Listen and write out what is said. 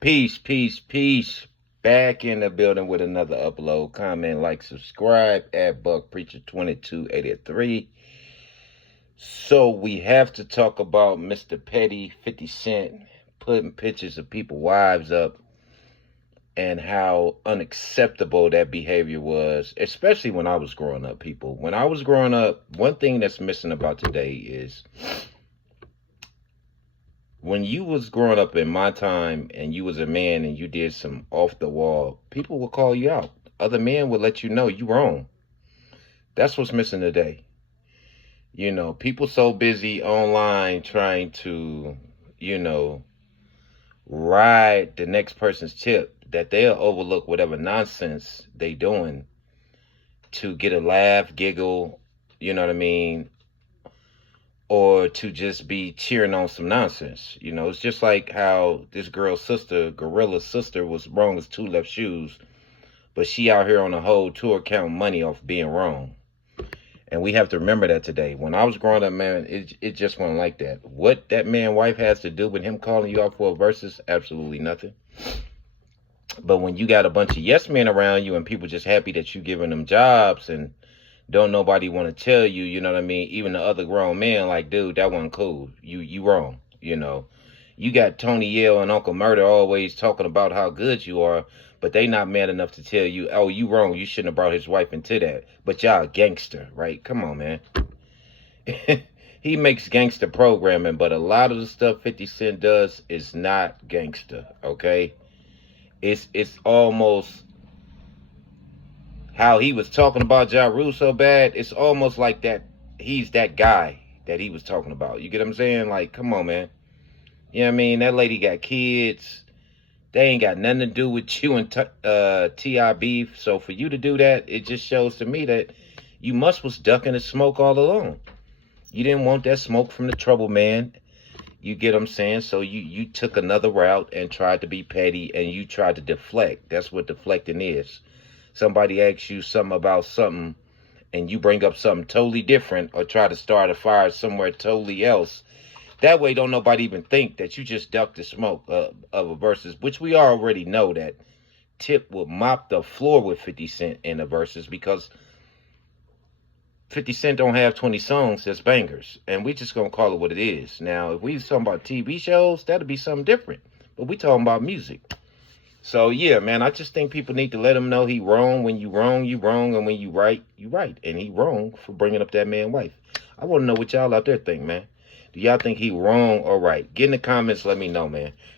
Peace, peace, peace. Back in the building with another upload. Comment, like, subscribe at Buck Preacher 2283. So we have to talk about Mr. Petty 50 Cent putting pictures of people's wives up and how unacceptable that behavior was, especially when I was growing up, people. When I was growing up, one thing that's missing about today is when you was growing up in my time and you was a man and you did some off the wall, people would call you out. Other men would let you know you wrong. That's what's missing today. People so busy online trying to, you know, ride the next person's tip that they'll overlook whatever nonsense they doing to get a laugh, giggle, you know what I mean, or to just be cheering on some nonsense. It's just like how this girl's sister, Gorilla's sister, was wrong as two left shoes, but she out here on a whole tour counting money off being wrong. And we have to remember that today. When I was growing up, man, it just wasn't like that. What that man wife has to do with him calling you out for a versus, absolutely nothing. But when you got a bunch of yes men around you and people just happy that you giving them jobs and don't nobody want to tell you, you know what I mean? Even the other grown men, like, dude, that wasn't cool. You wrong. You got Tony Yale and Uncle Murder always talking about how good you are, but they not mad enough to tell you, oh, you wrong. You shouldn't have brought his wife into that. But y'all gangster, right? Come on, man. He makes gangster programming, but a lot of the stuff 50 Cent does is not gangster, okay? It's almost how he was talking about Ja Rule so bad, it's almost like that he's that guy that he was talking about. You get what I'm saying? Like, come on, man. You know what I mean? That lady got kids. They ain't got nothing to do with you and T.I. beef. So for you to do that, it just shows to me that you was ducking the smoke all along. You didn't want that smoke from the trouble man. You get what I'm saying? So you took another route and tried to be petty and you tried to deflect. That's what deflecting is. Somebody asks you something about something and you bring up something totally different or try to start a fire somewhere totally else. That way don't nobody even think that you just ducked the smoke of a versus, which we already know that Tip will mop the floor with 50 Cent in the verses because 50 Cent don't have 20 songs that's bangers. And we just going to call it what it is. Now, if we talking about TV shows, that'll be something different. But we talking about music. So, yeah, man, I just think people need to let him know he wrong. When you wrong, you wrong. And when you right, you right. And he wrong for bringing up that man wife. I want to know what y'all out there think, man. Do y'all think he wrong or right? Get in the comments. Let me know, man.